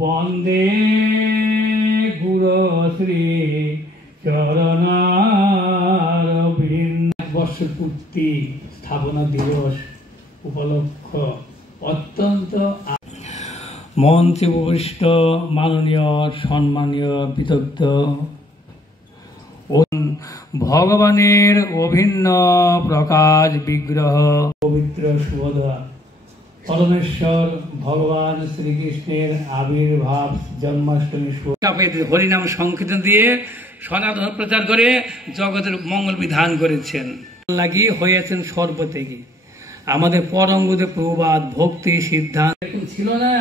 বন্দে গুরু শ্রী চরণারবিন্দ। বর্ষপূর্তি স্থাপনা দিবস উপলক্ষ অত্যন্ত মঞ্চে উপবিষ্ট মাননীয় সম্মানীয় বিদগ্ধ ভগবানের অভিন্ন প্রকাশ বিগ্রহ পবিত্র শুভদা পরমেশ্বর ভগবান শ্রীকৃষ্ণের আবির্ভাব জন্মাষ্টমী হরিনাম সংকীর্তন দিয়ে সনাতন প্রচার করে জগতের মঙ্গল বিধান করেছেন। লাগিয়ে হয়েছেন সর্বত্যাগী। আমাদের পরমগুরু প্রভুপাদ ভক্তি সিদ্ধান্ত এরকম ছিল না,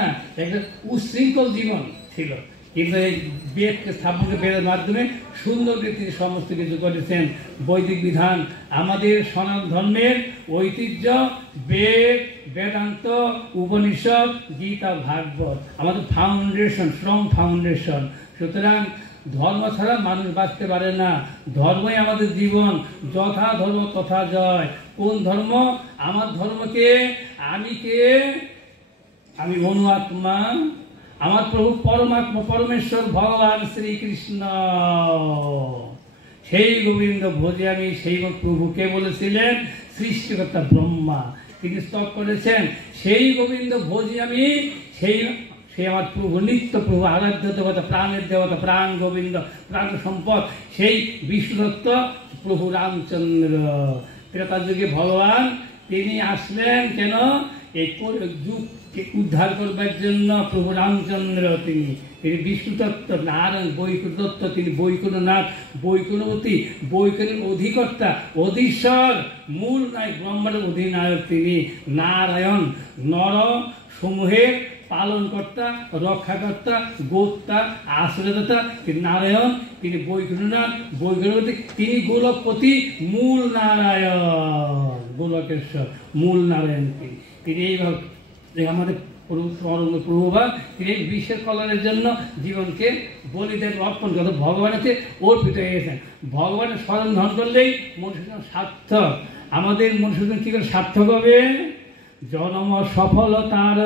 একটা উশৃঙ্খল জীবন ছিল, কিন্তু এই বেদকে স্থাপন বেদের মাধ্যমে সুন্দর তিনি সমস্ত কিছু করেছেন। বৈদিক বিধান আমাদের সনাতন ধর্মের ঐতিহ্য, বেদ, বেদান্ত, উপনিষদ, গীতা, ভাগবত আমাদের ফাউন্ডেশন, স্ট্রং ফাউন্ডেশন। সুতরাং ধর্ম ছাড়া মানুষ বাঁচতে পারে না, ধর্মই আমাদের জীবন। যথা ধর্ম তথা জয়। কোন ধর্ম? আমার ধর্মকে আমি কে? আমি মনোআত্মা, আমার প্রভু পরমাত্মা পরমেশ্বর ভগবান শ্রীকৃষ্ণ, সেই গোবিন্দ ভোজে আমি। সেই প্রভুকে বলেছিলেন সৃষ্টিকর্তা ব্রহ্মা, তিনি স্তব করেছেন সেই গোবিন্দ ভোজে আমি। সে আমার প্রভু, নিত্য প্রভু, আরাধ্য দেবতা, প্রাণের দেবতা, প্রাণ গোবিন্দ, প্রাণ সম্পদ, সেই বিষ্ণুদত্ত প্রভু রামচন্দ্র। ত্রেতা যুগে ভগবান তিনি আসলেন কেন? এই যুগকে উদ্ধার করবার জন্য। প্রভু রামচন্দ্র তিনি বিষ্ণুতত্ত্ব, নারায়ণ বৈকুণ্ঠদত্ত, তিনি বৈকুণ্ঠনাথ, বৈকুণ্ঠবতী, বৈকুণ্ঠের অধিকর্তা, অধীশ্বর, মূল নায়ক, ব্রহ্মার অধিনায়ক তিনি নারায়ণ। নর সমূহের পালনকর্তা, রক্ষাকর্তা, গোপ্তা, আশ্রয়দাতা তিনি নারায়ণ, তিনি বৈকুণ্ঠনাথ, বৈকুণ্ঠপতি, তিনি গোলকপতি, মূল নারায়ণ, গোলকেশ্বর, মূল নারায়ণ তিনি। এইভাবে আমাদের প্রভুপাদ তিনি বিশ্বের কল্যাণের জন্য জীবনকে বলিদান অর্পণ করে ভগবানেতে অর্পিত হয়ে গেছেন। ভগবানের স্মরণ ধন করলেই মনুষ্য সার্থক। আমাদের মনুষ্য কি করে সার্থক হবে? জন্ম সফলতার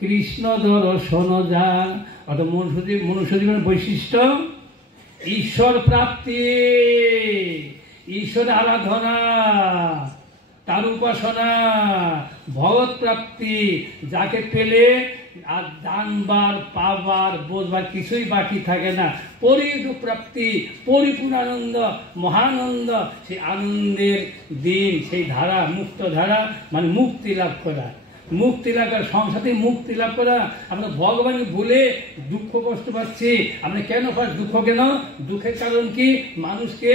কৃষ্ণ দর্শন যার, অর্থাৎ মনুষ্য জীবনের বৈশিষ্ট্য ঈশ্বর প্রাপ্তি, ঈশ্বর আরাধনা, তার উপাসনা, ভগবত প্রাপ্তি। যাকে পেলে আর জানবার, পাবার, বোঝবার কিছুই বাকি থাকে না। পরিপূর্ণ প্রাপ্তি, পরিপূর্ণ আনন্দ, মহানন্দ, সেই আনন্দের দিন, সেই ধারা, মুক্ত ধারা, মানে মুক্তি লাভ করা। মুক্তি লাভ করা, সংসারে মুক্তি লাভ করা। আমরা ভগবানকে ভুলে দুঃখ কষ্ট পাচ্ছি। আমরা কেন পাচ্ছি দুঃখ? কেন? দুঃখের কারণ কি? মানুষকে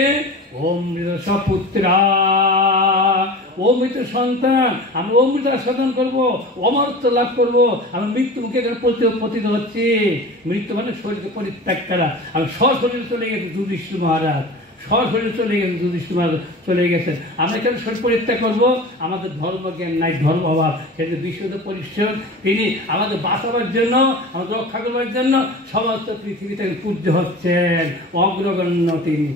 অমৃত সপুত্রা, অমৃত সন্তান, আমরা অমৃত সাধন করবো, অমরত্ব লাভ করবো। আমরা মৃত্যু মুখে পতিত হচ্ছি। মৃত্যু মানে শরীরকে পরিত্যাগ করা। আমি সশরীরে চলে গেছি যুধিষ্ঠির মহারাজ, সশরীরে চলে গেছে যুধিষ্ঠির মহারাজ, চলে গেছেন। আমরা কেন শরীর পরিত্যাগ করবো? আমাদের ধর্ম জ্ঞান নাই, ধর্ম অভাব। সেই বিশুদ্ধ পরিশ্রম তিনি আমাদের বাঁচাবার জন্য, আমাদের রক্ষা করবার জন্য সমস্ত পৃথিবীতে পূজ্য হচ্ছেন, অগ্রগণ্য তিনি।